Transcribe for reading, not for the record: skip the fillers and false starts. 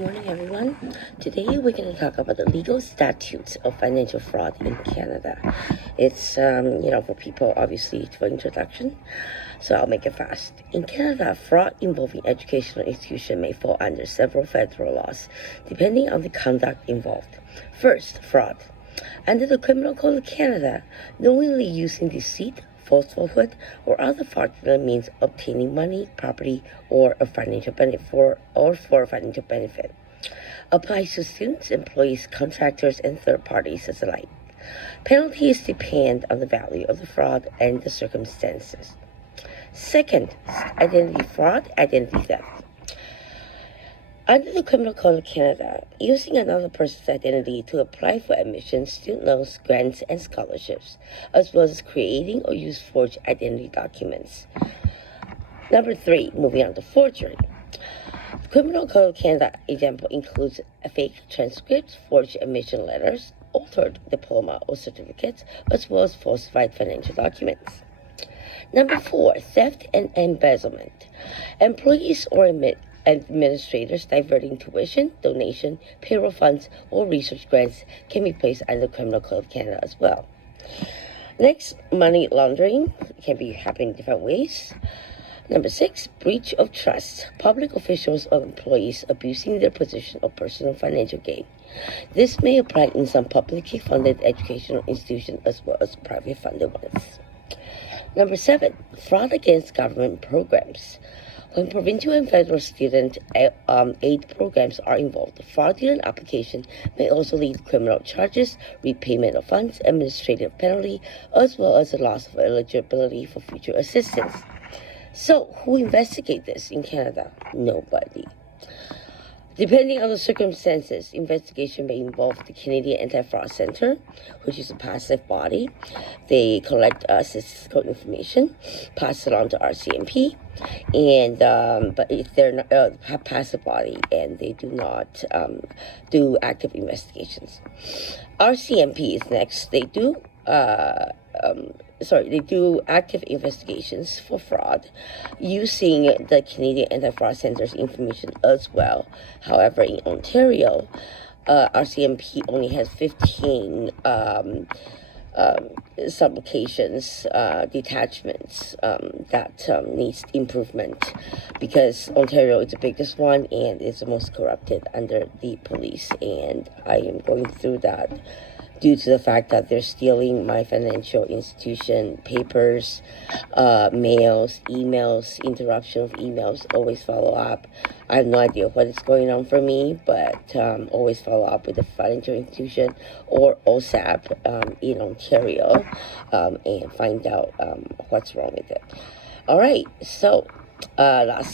Good morning, everyone. Today we're going to talk about the legal statutes of financial fraud in Canada. It's, for people, obviously, for introduction, so I'll make it fast. In Canada, fraud involving educational institutions may fall under several federal laws, depending on the conduct involved. First, fraud. Under the Criminal Code of Canada, knowingly using deceit, falsehood, or other fraudulent means obtaining money, property, or a financial benefit for a financial benefit applies to students, employees, contractors, and third parties as alike. Penalties depend on the value of the fraud and the circumstances. Second, identity fraud, identity theft. Under the Criminal Code of Canada, using another person's identity to apply for admission, student loans, grants, and scholarships, as well as creating or use forged identity documents. Number 3, moving on to forgery. The Criminal Code of Canada example includes fake transcripts, forged admission letters, altered diploma or certificates, as well as falsified financial documents. Number 4, theft and embezzlement. Employees or administrators diverting tuition, donation, payroll funds, or research grants can be placed under the Criminal Code of Canada as well. Next, money laundering can be happening in different ways. Number 6, breach of trust. Public officials or employees abusing their position or personal financial gain. This may apply in some publicly funded educational institutions as well as private funded ones. Number 7, fraud against government programs. When provincial and federal student aid programs are involved, fraudulent application may also lead to criminal charges, repayment of funds, administrative penalty, as well as the loss of eligibility for future assistance. So, who investigates this in Canada? Nobody. Depending on the circumstances, investigation may involve the Canadian Anti-Fraud Centre, which is a passive body. They collect statistical information, pass it on to RCMP, and but if they're not a passive body and they do not do active investigations. RCMP is next. They do active investigations for fraud using the Canadian Anti-Fraud Centre's information as well. However, in Ontario, RCMP only has 15 sublocations, detachments that needs improvement because Ontario is the biggest one and is the most corrupted under the police, and I am going through that due to the fact that they're stealing my financial institution papers, mails, emails, interruption of emails, always follow up. I have no idea what is going on for me, but always follow up with the financial institution or OSAP in Ontario and find out what's wrong with it. All right, so last